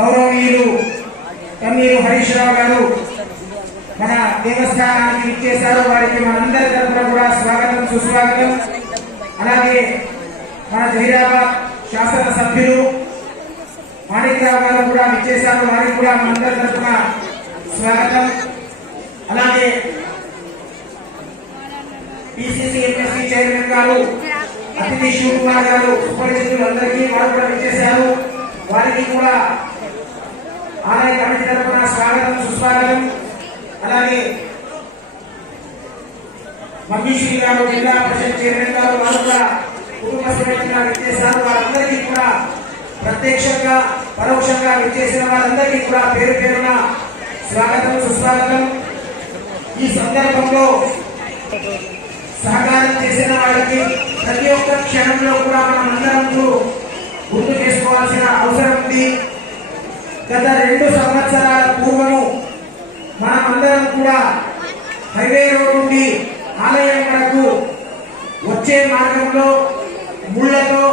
గౌరవనీయులు తన్నీరు హరీష్ రావు గారు మన దేవస్థానానికి ఇచ్చేశారు. వారికి మనందరి తరఫున కూడా స్వాగతం సుస్వాగతం. అలాగే మన జహీరాబాద్ శాసన సభ్యులు మాణిక్రావు గారు కూడా ఇచ్చేశారు. వారికి కూడా మనందరి తరఫున స్వాగతం. అలాగే పిసిసి ఎంఎస్సి చైర్మన్ గారు అతిథి శివకుమార్ గారు సుపరిచితులు అందరికీ వారు కూడా ఇచ్చేశారు. వారికి కూడా ఆలయ కమిటీ తరఫున స్వాగతం సుస్వాగతం. అలాగే మమ్మీశ్వరి గారు జిల్లా పరిషత్ చైర్మన్ గారు వారు కూడా కుటుంబ సమేతంగా విచ్చేశారు. వారందరికీ కూడా ప్రత్యక్షంగా పరోక్షంగా విచ్చేసిన వారందరికీ కూడా పేరు పేరున స్వాగతం సుస్వాగతం. ఈ సందర్భంలో సహకారం చేసిన వారికి ప్రతి ఒక్క క్షణంలో కూడా మనం అందరం గుర్తు చేసుకోవాల్సిన అవసరం ఉంది. గత 2 సంవత్సరాల పూర్వము మనమందరం కూడా హైవే రోడ్ నుండి ఆలయం వరకు వచ్చే మార్గంలో ముళ్లతో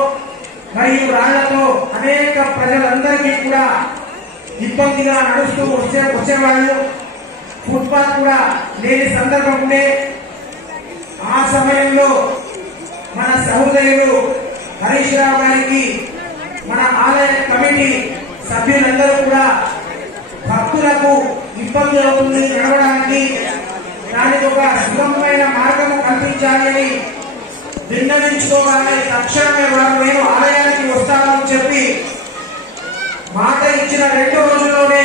మరియు రాళ్లతో అనేక ప్రజలందరికీ కూడా ఇబ్బందిగా నడుస్తూ వచ్చేవాళ్ళు. ఫుట్పాత్ కూడా లేని సందర్భం ఉండే. ఆ సమయంలో మన సహోదరులు హరీష్ రావు గారికి మన ఆలయ కమిటీ సభ్యులందరూ కూడా భక్తులకు ఇబ్బంది అవుతుంది నడవడానికి, దానికి ఒక సుగమమైన మార్గము కల్పించాలి అని విన్నవించుకోగానే తక్షణమే వారు నేను ఆలయానికి వస్తానని చెప్పి మాట ఇచ్చిన 2 రోజుల్లోనే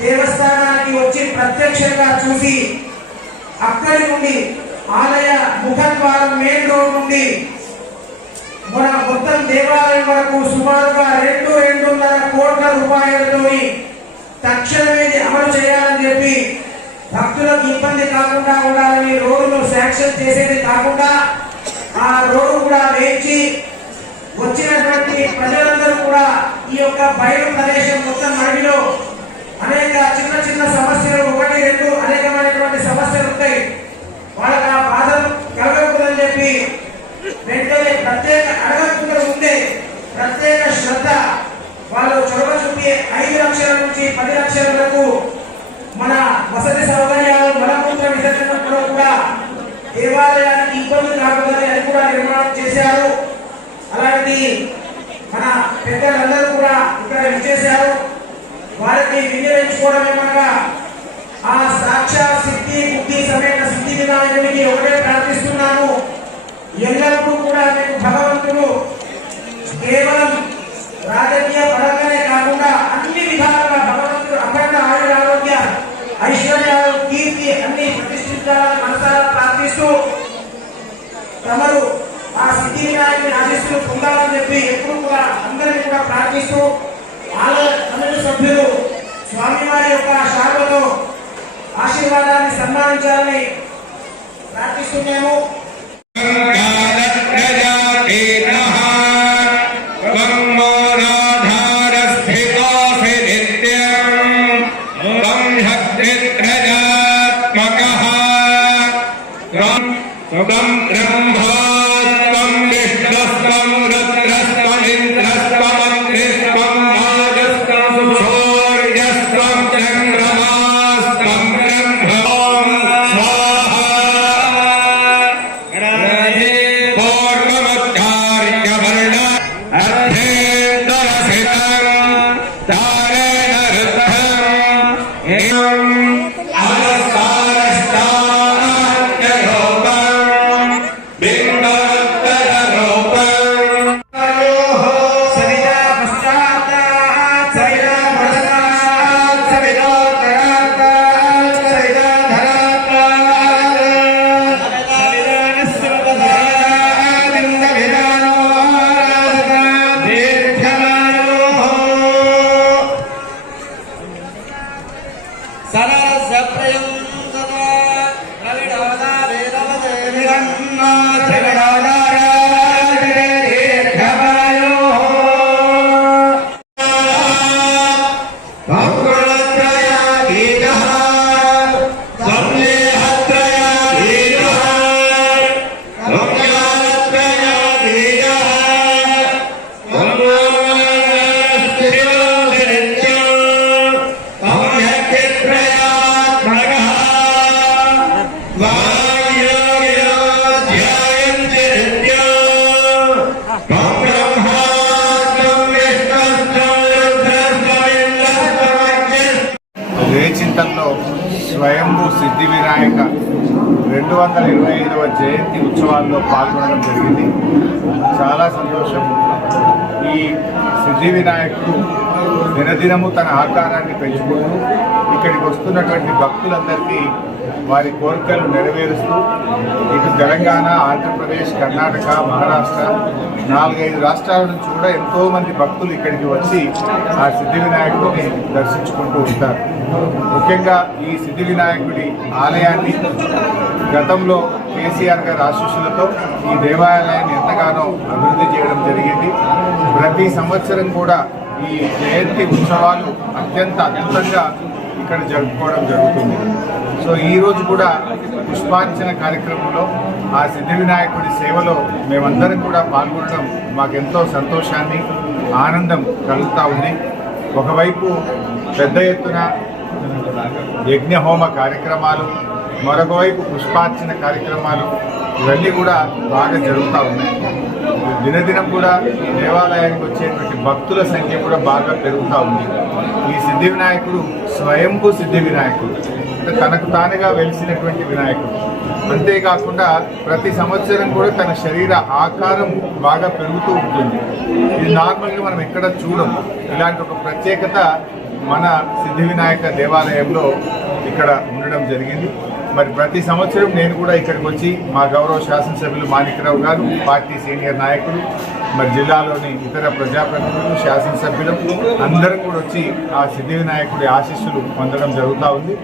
దేవస్థానానికి వచ్చి ప్రత్యక్షంగా చూసి అక్కడి నుండి ఆలయ ముఖద్వారం మెయిన్ రోడ్ నుండి మన మొత్తం దేవాలయం వరకు సుమారుగా 2.5 కోట్ల రూపాయలతో తక్షణమే అమలు చేయాలని చెప్పి భక్తులకు ఇబ్బంది కాకుండా ఉండాలని రోడ్డును శాంక్షన్ చేసేది కాకుండా ఆ రోడ్డు కూడా వేయించి వచ్చినటువంటి ప్రజలందరూ కూడా ఈ యొక్క బయలు ప్రదేశం మొత్తం అడవిలో అనేక చిన్న చిన్న సమస్యలు 1, 2 అనేకమైనటువంటి సమస్యలు ఉంటాయి. వాళ్ళకి ఆ బాధలు కలగకూడదని చెప్పి వెంటనే ప్రత్యేక అడగకుండా ఉండే ప్రత్యేక శ్రద్ధ వాళ్ళు చొరవ చూపి 5 లక్షల నుంచి 10 లక్షల వరకు మన వసతి సౌకర్యాలు మలమూత్ర విసర్జన కూడా దేవాలయానికి ఇబ్బంది కాకూడదని అది కూడా నిర్మాణం చేశారు. అలాంటి మన పెద్దలందరూ కూడా ఇక్కడ విచ్చేశారు. వారికి వినియోగించుకోవడం ఏమనగా ఆ సాక్షాత్ సిద్ధి బుద్ధి సమేత సిద్ధి వినాయకుడికి ఒకటే ప్రార్థిస్తున్నాను. ఎల్లప్పుడూ కూడా మీకు భగవంతుడు కేవలం రాజకీయ పరంగానే కాకుండా అన్ని విధాలుగా భగవంతుడు అఖండ ఆయుర ఆరోగ్య ఐశ్వర్యాలు కీర్తి అన్ని ప్రతిష్ఠించాలని మనసారా ప్రార్థిస్తూ తమరు ఆ సిద్ధి వినాయకుని ఆశీస్సులు పొందాలని చెప్పి ఎప్పుడు కూడా అందరినీ కూడా ప్రార్థిస్తూ ఆలయ కమిటీ సభ్యులు స్వామివారి యొక్క శాఖలో ఆశీర్వాదాన్ని సన్మానించాలని ప్రార్థిస్తున్నాము. గుంతకల్లో స్వయంభూ సిద్ధి వినాయక 225వ జయంతి ఉత్సవాల్లో పాల్గొనడం జరిగింది. చాలా సంతోషం. ఈ సిద్ధి వినాయకుడు దినదినము తన ఆకారాన్ని పెంచుకుంటూ ఇక్కడికి వస్తున్నటువంటి భక్తులందరికీ వారి కోరికలు నెరవేరుస్తూ ఇటు తెలంగాణ, ఆంధ్రప్రదేశ్, కర్ణాటక, మహారాష్ట్ర 4-5 రాష్ట్రాల నుంచి కూడా ఎంతోమంది భక్తులు ఇక్కడికి వచ్చి ఆ సిద్ధి వినాయకుడిని దర్శించుకుంటూ ఉంటారు. ముఖ్యంగా ఈ సిద్ధి వినాయకుడి ఆలయాన్ని గతంలో కేసీఆర్ గారి ఆశీస్సులతో ఈ దేవాలయాన్ని ఎంతగానో అభివృద్ధి చేయడం జరిగింది. ప్రతి సంవత్సరం కూడా ఈ జయంతి ఉత్సవాలు అత్యంత అద్భుతంగా ఇక్కడ జరుపుకోవడం జరుగుతుంది. సో ఈరోజు కూడా పుష్పార్చన కార్యక్రమంలో ఆ సిద్ధి వినాయకుడి సేవలో మేమందరం కూడా పాల్గొనడం మాకెంతో సంతోషాన్ని, ఆనందం కలుగుతూ ఉంది. ఒకవైపు పెద్ద ఎత్తున యజ్ఞహోమ కార్యక్రమాలు, మరొకవైపు పుష్పార్చన కార్యక్రమాలు ఇవన్నీ కూడా బాగా జరుగుతూ ఉన్నాయి. దినదినం కూడా ఈ దేవాలయానికి వచ్చేటువంటి భక్తుల సంఖ్య కూడా బాగా పెరుగుతూ ఉంది. ఈ సిద్ధి వినాయకుడు స్వయంభూ సిద్ధి వినాయకుడు, అంటే తనకు తానుగా వెలిసినటువంటి వినాయకుడు. అంతేకాకుండా ప్రతి సంవత్సరం కూడా తన శరీర ఆకారం బాగా పెరుగుతూ ఉంటుంది. ఇది నార్మల్గా మనం ఎక్కడ చూడం. ఇలాంటి ఒక ప్రత్యేకత మన సిద్ధి వినాయక దేవాలయంలో ఇక్కడ ఉండడం జరిగింది. మరి ప్రతి సంవత్సరం నేను కూడా ఇక్కడికి వచ్చి మా గౌరవ శాసనసభ్యులు మాణిక్యరావు గారు, పార్టీ సీనియర్ నాయకులు, మరి జిల్లాలోని ఇతర ప్రజాప్రతినిధులు, శాసనసభ్యులు అందరం కూడా వచ్చి ఆ సిద్ధి వినాయకుడి ఆశీస్సులు పొందడం జరుగుతూ ఉంది.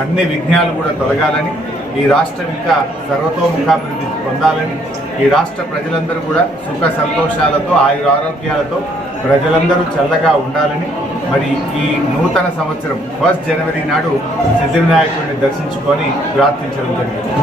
అన్ని విఘ్నాలు కూడా తొలగాలని, ఈ రాష్ట్రం ఇంకా సర్వతోముఖాభివృద్ధి పొందాలని, ఈ రాష్ట్ర ప్రజలందరూ కూడా సుఖ సంతోషాలతో, ఆయురారోగ్యాలతో ప్రజలందరూ చల్లగా ఉండాలని, మరి ఈ నూతన సంవత్సరం 1 జనవరి నాడు సిద్ధి వినాయకుడిని దర్శించుకొని ప్రార్థించడం జరిగింది.